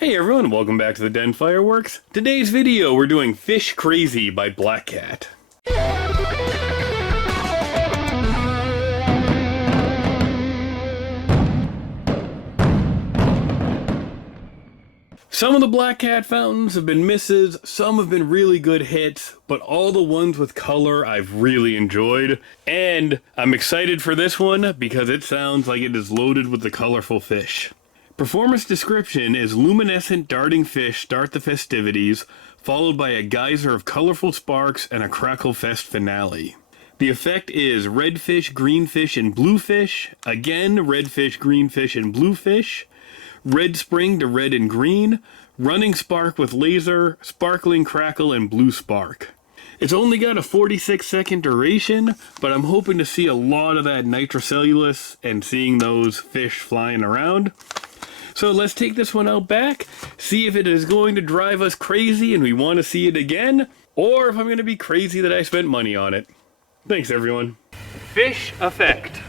Hey everyone, welcome back to the Den Fireworks. Today's video, we're doing Fish Crazy by Black Cat. Some of the Black Cat fountains have been misses, some have been really good hits, but all the ones with color I've really enjoyed. And I'm excited for this one because it sounds like it is loaded with the colorful fish. Performance description is luminescent darting fish start the festivities, followed by a geyser of colorful sparks and a crackle fest finale. The effect is red fish, green fish, and blue fish, again red fish, green fish, and blue fish, red spring to red and green, running spark with laser, sparkling crackle, and blue spark. It's only got a 46-second duration, but I'm hoping to see a lot of that nitrocellulose and seeing those fish flying around. So let's take this one out back, see if it is going to drive us crazy and we want to see it again, or if I'm going to be crazy that I spent money on it. Thanks everyone. Fish effect.